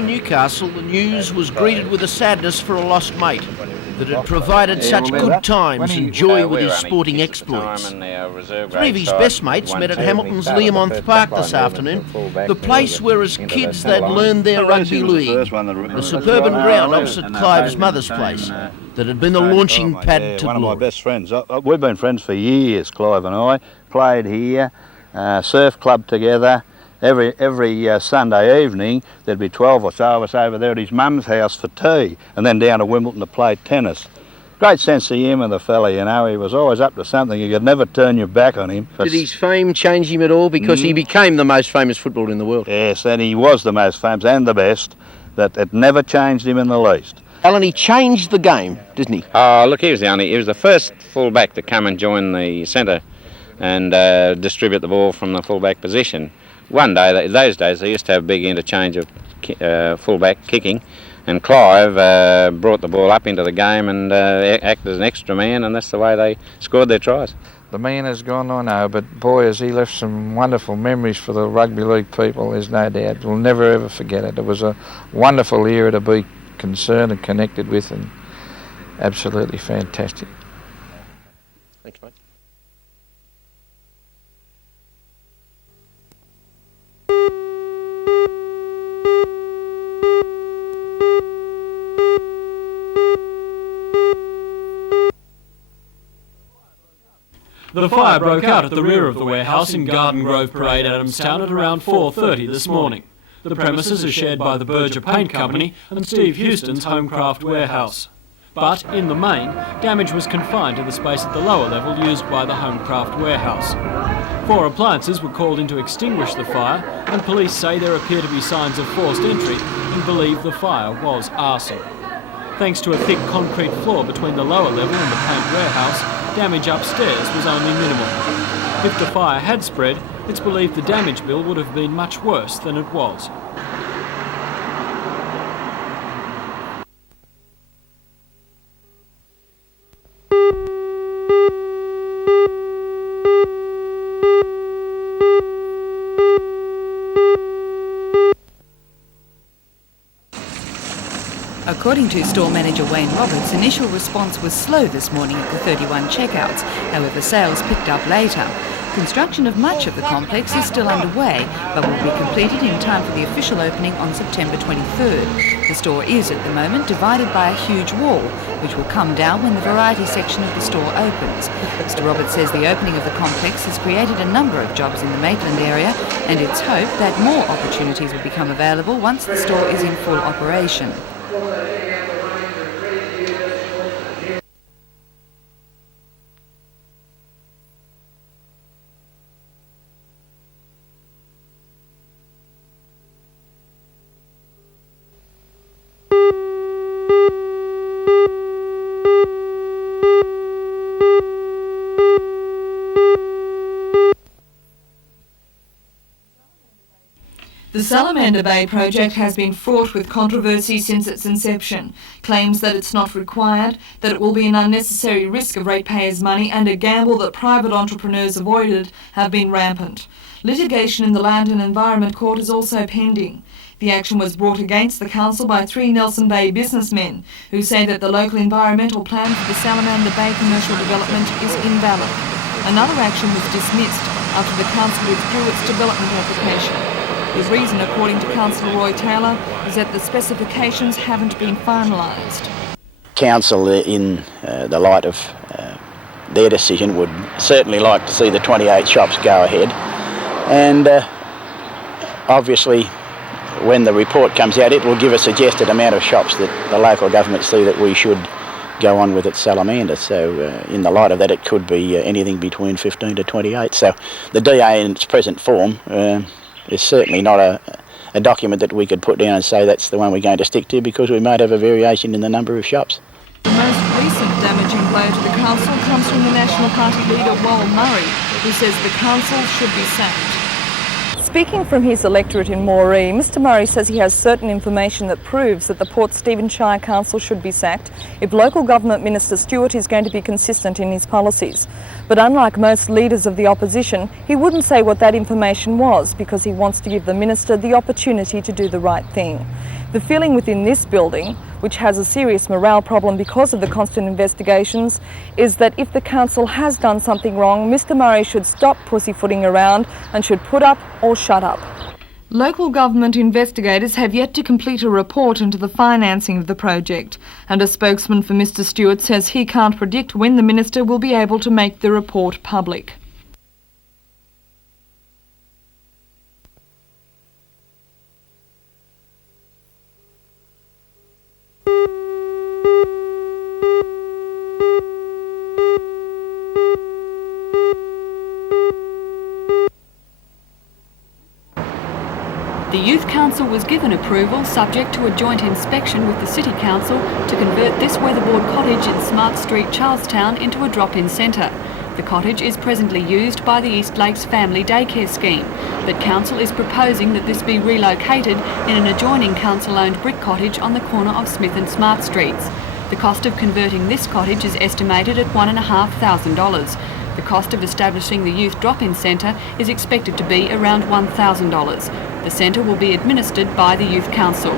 in Newcastle, the news was greeted with a sadness for a lost mate that had provided such good times and joy with his sporting exploits. Three of his best mates met at Hamilton's Learmonth Park this afternoon, the place where as kids they'd learned their rugby league, the suburban ground opposite Clive's mother's place that had been the launching pad to one of my glory. best friends. We've been friends for years, Clive and I. Played here, surf club together. Every Sunday evening there'd be 12 or so of us over there at his mum's house for tea, and then down to Wimbledon to play tennis. Great sense of humour, the fella, you know. He was always up to something. You could never turn your back on him. Did his fame change him at all? Because he became the most famous footballer in the world. Yes, and he was the most famous and the best. That it never changed him in the least. Alan, he changed the game, didn't he? Oh, look, he was the first fullback to come and join the centre and distribute the ball from the fullback position. One day, those days, they used to have a big interchange of fullback kicking, and Clive brought the ball up into the game and acted as an extra man, and that's the way they scored their tries. The man has gone, I know, but boy, has he left some wonderful memories for the rugby league people, there's no doubt. We'll never ever forget it. It was a wonderful era to be concerned and connected with, and absolutely fantastic. Thanks, mate. The fire broke out at the rear of the warehouse in Garden Grove Parade, Adamstown, at around 4:30 this morning. The premises are shared by the Berger Paint Company and Steve Houston's Homecraft Warehouse. But, in the main, damage was confined to the space at the lower level used by the Homecraft Warehouse. 4 appliances were called in to extinguish the fire, and police say there appear to be signs of forced entry and believe the fire was arson. Thanks to a thick concrete floor between the lower level and the paint warehouse, damage upstairs was only minimal. If the fire had spread, it's believed the damage bill would have been much worse than it was. According to store manager Wayne Roberts, initial response was slow this morning at the 31 checkouts. However, sales picked up later. Construction of much of the complex is still underway, but will be completed in time for the official opening on September 23rd. The store is, at the moment, divided by a huge wall, which will come down when the variety section of the store opens. Mr. Roberts says the opening of the complex has created a number of jobs in the Maitland area, and it's hoped that more opportunities will become available once the store is in full operation. The Salamander Bay project has been fraught with controversy since its inception. Claims that it's not required, that it will be an unnecessary risk of ratepayers' money and a gamble that private entrepreneurs avoided have been rampant. Litigation in the Land and Environment Court is also pending. The action was brought against the council by 3 Nelson Bay businessmen who say that the local environmental plan for the Salamander Bay commercial development is invalid. Another action was dismissed after the council withdrew its development application. The reason, according to Councillor Roy Taylor, is that the specifications haven't been finalised. Council, in the light of their decision, would certainly like to see the 28 shops go ahead. And obviously, when the report comes out, it will give a suggested amount of shops that the local government see that we should go on with at Salamander. So in the light of that, it could be anything between 15 to 28. So the DA in its present form is certainly not a document that we could put down and say that's the one we're going to stick to, because we might have a variation in the number of shops. The most recent damaging blow to the council comes from the National Party leader, Wal Murray, who says the council should be sacked. Speaking from his electorate in Moree, Mr Murray says he has certain information that proves that the Port Stephen Shire Council should be sacked if local government Minister Stewart is going to be consistent in his policies. But unlike most leaders of the opposition, he wouldn't say what that information was, because he wants to give the minister the opportunity to do the right thing. The feeling within this building, which has a serious morale problem because of the constant investigations, is that if the council has done something wrong, Mr Murray should stop pussyfooting around and should put up or shut up. Local government investigators have yet to complete a report into the financing of the project, and a spokesman for Mr Stewart says he can't predict when the minister will be able to make the report public. The Youth Council was given approval subject to a joint inspection with the City Council to convert this weatherboard cottage in Smart Street, Charlestown into a drop-in centre. The cottage is presently used by the East Lakes Family Daycare Scheme, but Council is proposing that this be relocated in an adjoining council-owned brick cottage on the corner of Smith and Smart Streets. The cost of converting this cottage is estimated at $1,500. The cost of establishing the Youth Drop-In Centre is expected to be around $1,000. The centre will be administered by the Youth Council.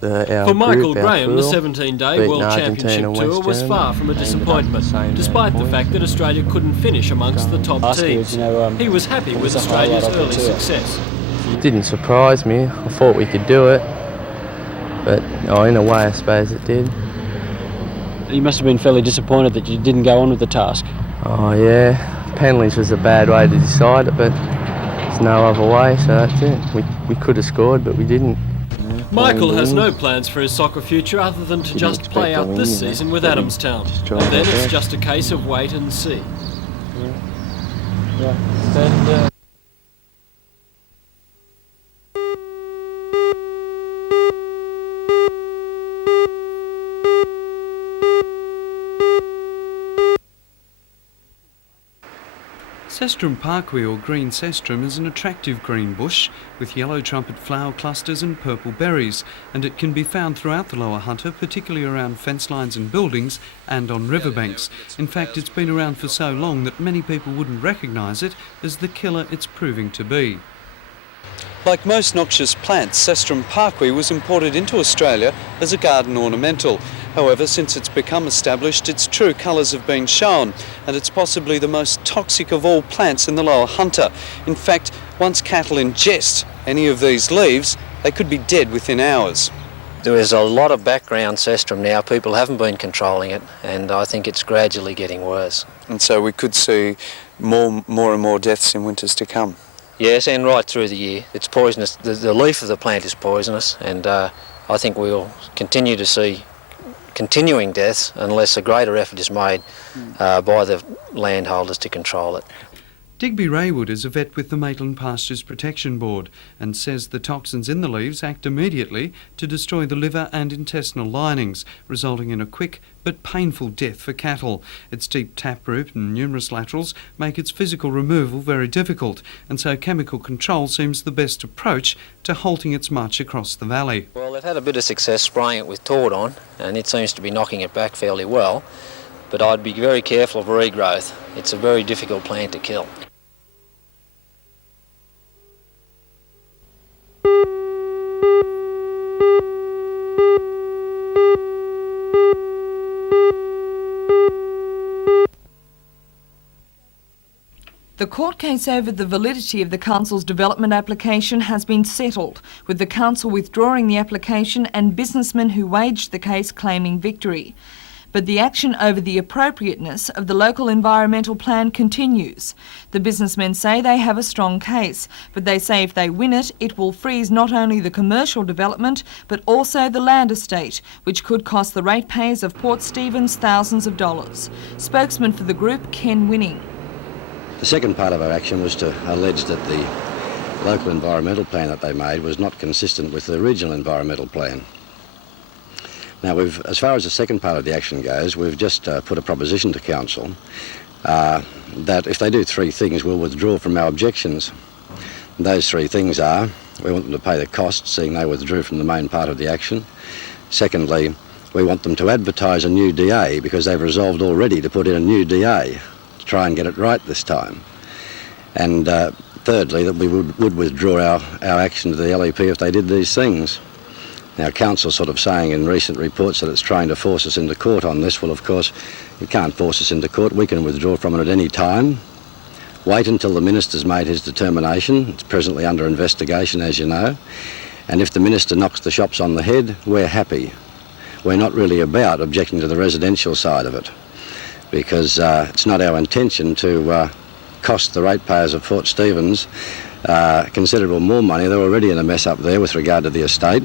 For Michael Graham, the 17-day World Championship Tour was far from a disappointment, despite the fact that Australia couldn't finish amongst the top teams. He was happy with Australia's early success. It didn't surprise me. I thought we could do it, but in a way I suppose it did. You must have been fairly disappointed that you didn't go on with the task. Oh yeah, penalties was a bad way to decide it, but there's no other way, so that's it. We could have scored, but we didn't. Michael has no plans for his soccer future other than to just play out this season with Adamstown. And then it's just a case of wait and see. Sestrum Parkway, or green sestrum, is an attractive green bush with yellow trumpet flower clusters and purple berries, and it can be found throughout the Lower Hunter, particularly around fence lines and buildings and on riverbanks. In fact, it's been around for so long that many people wouldn't recognise it as the killer it's proving to be. Like most noxious plants, Sestrum Parkway was imported into Australia as a garden ornamental. However, since it's become established, its true colours have been shown, and it's possibly the most toxic of all plants in the Lower Hunter. In fact, once cattle ingest any of these leaves, they could be dead within hours. There is a lot of background sestrum now. People haven't been controlling it, and I think it's gradually getting worse. And so we could see more and more deaths in winters to come. Yes, and right through the year. It's poisonous. The leaf of the plant is poisonous, and I think we'll continue to see continuing deaths unless a greater effort is made by the landholders to control it. Digby Raywood is a vet with the Maitland Pastures Protection Board and says the toxins in the leaves act immediately to destroy the liver and intestinal linings, resulting in a quick but painful death for cattle. Its deep taproot and numerous laterals make its physical removal very difficult, and so chemical control seems the best approach to halting its march across the valley. Well, they've had a bit of success spraying it with Tordon, and it seems to be knocking it back fairly well, but I'd be very careful of regrowth. It's a very difficult plant to kill. The court case over the validity of the council's development application has been settled, with the council withdrawing the application and businessmen who waged the case claiming victory. But the action over the appropriateness of the local environmental plan continues. The businessmen say they have a strong case, but they say if they win it, it will freeze not only the commercial development, but also the land estate, which could cost the ratepayers of Port Stephens thousands of dollars. Spokesman for the group, Ken Winning. The second part of our action was to allege that the local environmental plan that they made was not consistent with the regional environmental plan. Now, as far as the second part of the action goes, we've just put a proposition to council that if they do three things, we'll withdraw from our objections. And those three things are, we want them to pay the costs, seeing they withdrew from the main part of the action. Secondly, we want them to advertise a new DA because they've resolved already to put in a new DA to try and get it right this time. And thirdly, that we would withdraw our action to the LEP if they did these things. Now, Council's sort of saying in recent reports that it's trying to force us into court on this. Well, of course, it can't force us into court. We can withdraw from it at any time. Wait until the Minister's made his determination. It's presently under investigation, as you know. And if the Minister knocks the shops on the head, we're happy. We're not really about objecting to the residential side of it, because it's not our intention to cost the ratepayers of Port Stephens considerable more money. They're already in a mess up there with regard to the estate.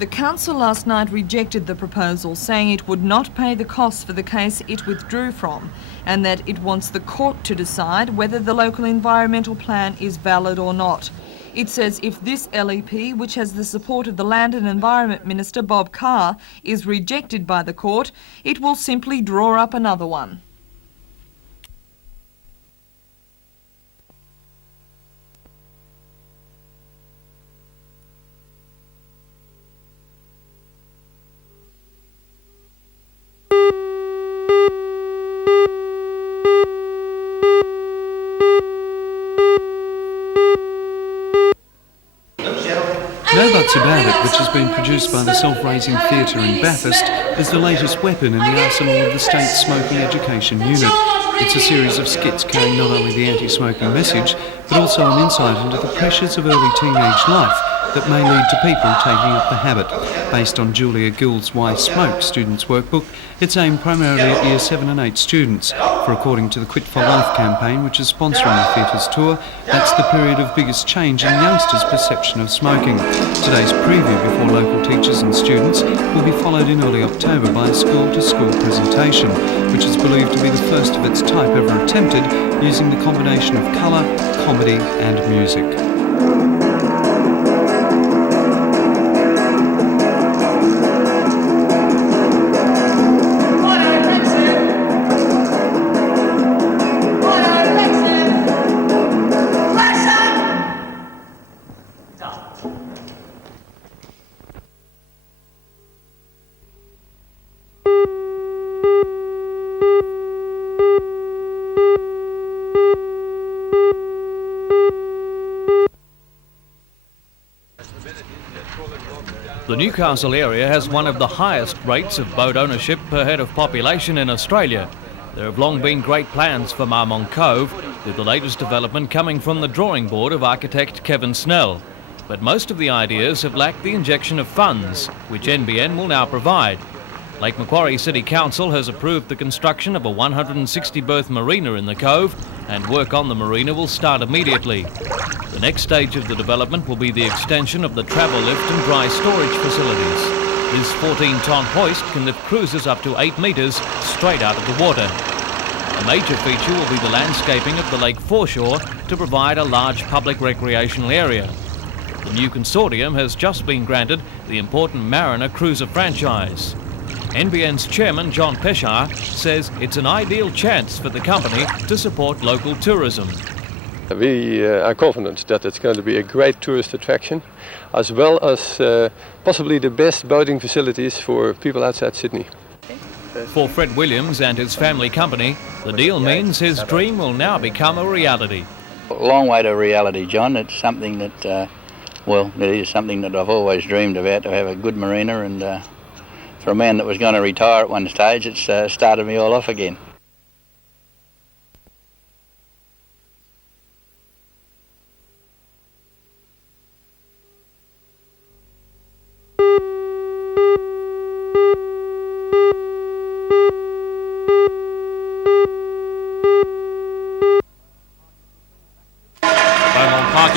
The council last night rejected the proposal, saying it would not pay the costs for the case it withdrew from, and that it wants the court to decide whether the local environmental plan is valid or not. It says if this LEP, which has the support of the Land and Environment Minister Bob Carr, is rejected by the court, it will simply draw up another one. No Buts About It, which has been produced by the Self-Raising Theatre in Bathurst, is the latest weapon in the arsenal of the State's Smoking Education Unit. It's a series of skits carrying not only the anti-smoking message, but also an insight into the pressures of early teenage life that may lead to people taking up the habit. Based on Julia Gould's Why Smoke students' workbook, it's aimed primarily at Year 7 and 8 students. For according to the Quit for Life campaign, which is sponsoring the theatre's tour, that's the period of biggest change in youngsters' perception of smoking. Today's preview before local teachers and students will be followed in early October by a school-to-school presentation, which is believed to be the first of its type ever attempted, using the combination of colour, comedy and music. The Newcastle area has one of the highest rates of boat ownership per head of population in Australia. There have long been great plans for Marmong Cove, with the latest development coming from the drawing board of architect Kevin Snell. But most of the ideas have lacked the injection of funds, which NBN will now provide. Lake Macquarie City Council has approved the construction of a 160-berth marina in the cove, and work on the marina will start immediately. The next stage of the development will be the extension of the travel lift and dry storage facilities. This 14-tonne hoist can lift cruisers up to 8 metres straight out of the water. A major feature will be the landscaping of the lake foreshore to provide a large public recreational area. The new consortium has just been granted the important Mariner cruiser franchise. NBN's chairman, John Peshar, says it's an ideal chance for the company to support local tourism. We are confident that it's going to be a great tourist attraction, as well as possibly the best boating facilities for people outside Sydney. For Fred Williams and his family company, the deal means his dream will now become a reality. A long way to reality, John. It's something that, it is something that I've always dreamed about, to have a good marina, and for a man that was going to retire at one stage, it's started me all off again.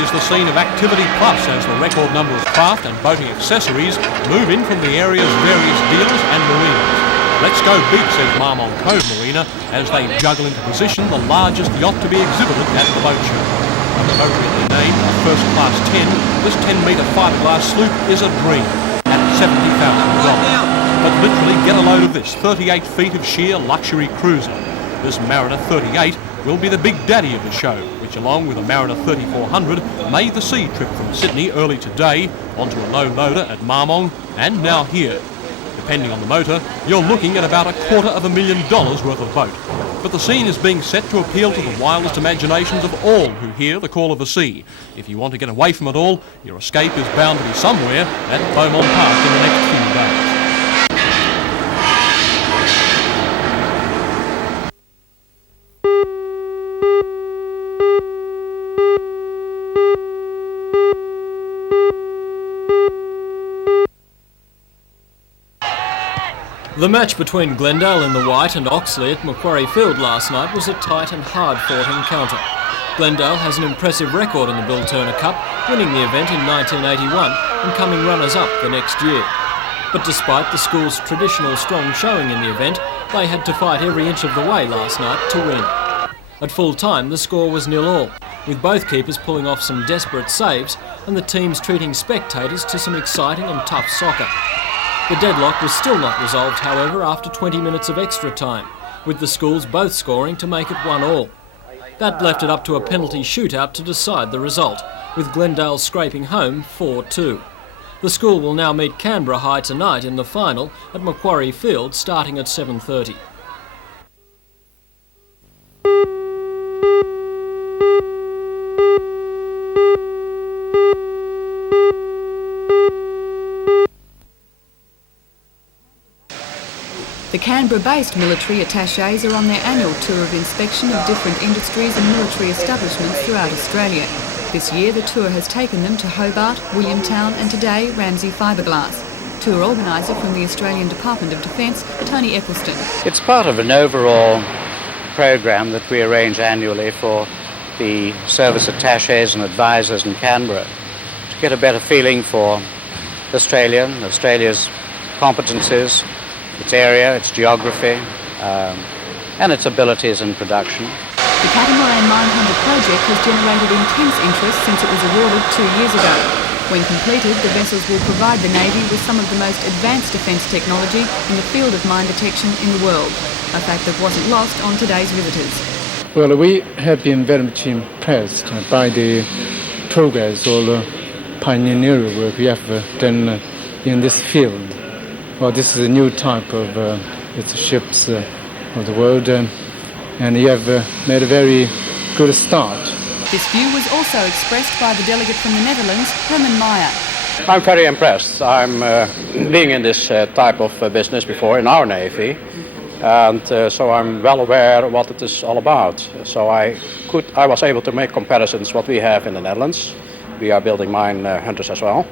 Is the scene of Activity Plus as the record number of craft and boating accessories move in from the area's various dealers and marinas. Let's go big, says Marmong Cove Marina, as they juggle into position the largest yacht to be exhibited at the boat show. Appropriately named a First Class 10, this 10-metre fiberglass sloop is a dream at $70,000. But literally get a load of this 38 feet of sheer luxury cruiser. This Mariner 38 will be the big daddy of the show, which along with a Mariner 3400 made the sea trip from Sydney early today onto a low loader at Marmong and now here. Depending on the motor, you're looking at about $250,000 worth of boat. But the scene is being set to appeal to the wildest imaginations of all who hear the call of the sea. If you want to get away from it all, your escape is bound to be somewhere at Beaumont Park in the next few days. The match between Glendale in the white and Oxley at Macquarie Field last night was a tight and hard-fought encounter. Glendale has an impressive record in the Bill Turner Cup, winning the event in 1981 and coming runners-up the next year. But despite the school's traditional strong showing in the event, they had to fight every inch of the way last night to win. At full time, the score was 0-0, with both keepers pulling off some desperate saves and the teams treating spectators to some exciting and tough soccer. The deadlock was still not resolved, however, after 20 minutes of extra time, with the schools both scoring to make it 1-1. That left it up to a penalty shootout to decide the result, with Glendale scraping home 4-2. The school will now meet Canberra High tonight in the final at Macquarie Field, starting at 7:30. The Canberra-based military attachés are on their annual tour of inspection of different industries and military establishments throughout Australia. This year the tour has taken them to Hobart, Williamtown and today Ramsay Fiberglass. Tour organiser from the Australian Department of Defence, Tony Eccleston. It's part of an overall program that we arrange annually for the service attachés and advisors in Canberra to get a better feeling for Australia's competencies, its area, its geography, and its abilities in production. The Catamaran Mine Hunter project has generated intense interest since it was awarded 2 years ago. When completed, the vessels will provide the Navy with some of the most advanced defence technology in the field of mine detection in the world, a fact that wasn't lost on today's visitors. Well, we have been very much impressed by the progress or pioneering work we have done in this field. Well, this is a new type of ships of the world, and you have made a very good start. This view was also expressed by the delegate from the Netherlands, Herman Meyer. I'm very impressed. I'm being in this type of business before in our Navy, and so I'm well aware what it is all about. So I was able to make comparisons what we have in the Netherlands. We are building mine hunters as well,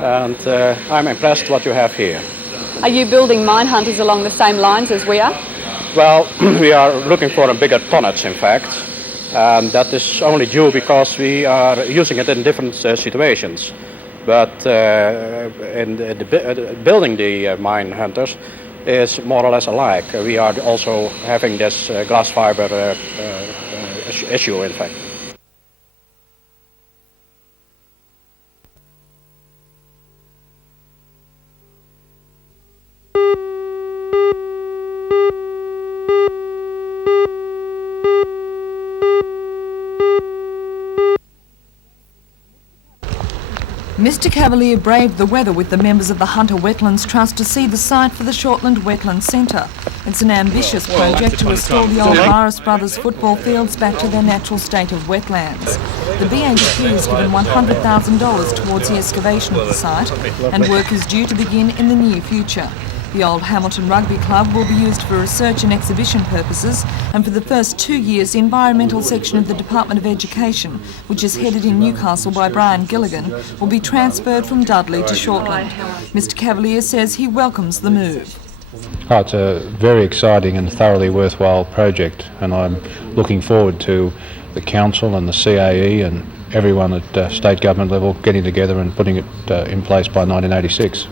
and I'm impressed what you have here. Are you building mine hunters along the same lines as we are? Well, we are looking for a bigger tonnage, in fact, and that is only due because we are using it in different situations. But building the mine hunters is more or less alike. We are also having this glass fiber issue, in fact. Mr Cavalier braved the weather with the members of the Hunter Wetlands Trust to see the site for the Shortland Wetland Centre. It's an ambitious project to restore the old Morris Brothers football fields back to their natural state of wetlands. The BHP has given $100,000 towards the excavation of the site, and work is due to begin in the near future. The old Hamilton Rugby Club will be used for research and exhibition purposes, and for the first 2 years the environmental section of the Department of Education, which is headed in Newcastle by Brian Gilligan, will be transferred from Dudley to Shortland. Mr Cavalier says he welcomes the move. Oh, it's a very exciting and thoroughly worthwhile project, and I'm looking forward to the Council and the CAE and everyone at state government level getting together and putting it in place by 1986.